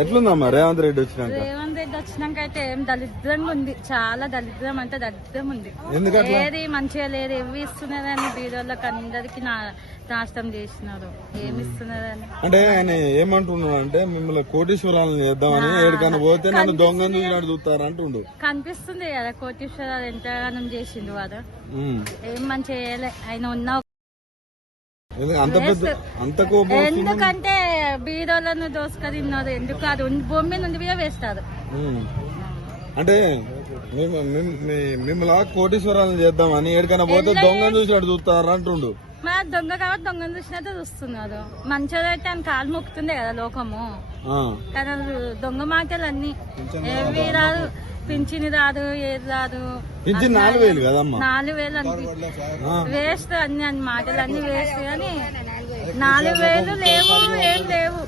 ఎట్లుందమ్మా రేవంత్ రెడ్డి వచ్చినాక? రేవంత్ రెడ్డి వచ్చినాక అయితే ఏం దరిద్రంగా ఉంది, చాలా దరిద్రం అంటే దరిద్రం ఉంది. ఏది మంచిగా లేదు, ఏమి ఇస్తున్నారని బీదోళ్ళకి అందరికి నాశనం చేసినారు. ఏమి ఇస్తున్నారని అంటే ఆయన ఏమంటున్నాడు అంటే మిమ్మల్ని కోటీశ్వరాలను చేద్దామని ఏడుకన్నా పోతే నన్ను దొంగ చూస్తారు అంటుండు. కనిపిస్తుంది కదా కోటీశ్వరాలు ఎంతగానం చేసిండు వారు. ఏం మంచిగా చేయలే ఆయన ఉన్న. ఎందుకంటే బీదోళ్ళను దోసుకరిన్నారు, ఎందుకు అది భూమి నుండి కూడా వేస్తారు. అంటే మిమ్మల్ని కోటీశ్వరాలను చేద్దామని ఏడుకన్నా పోతే దొంగ చూసినట్టు చూస్తారు అంటుండు. మరి దొంగ కాబట్టి దొంగను చూసినట్టు చూస్తున్నారు. మంచిగా అయితే ఆయన కాలు మొక్కుతుండే కదా లోకము, కానీ దొంగ మాటలు అన్ని ఏవి రాదు, పింఛని రాదు, ఏది రాదు. 4,000 కదమ్మా, 4,000 అనిపి వేస్ట్ అన్ని మాటలు అన్ని వేస్ట్, కానీ 4,000 లేవు, ఏం లేవు.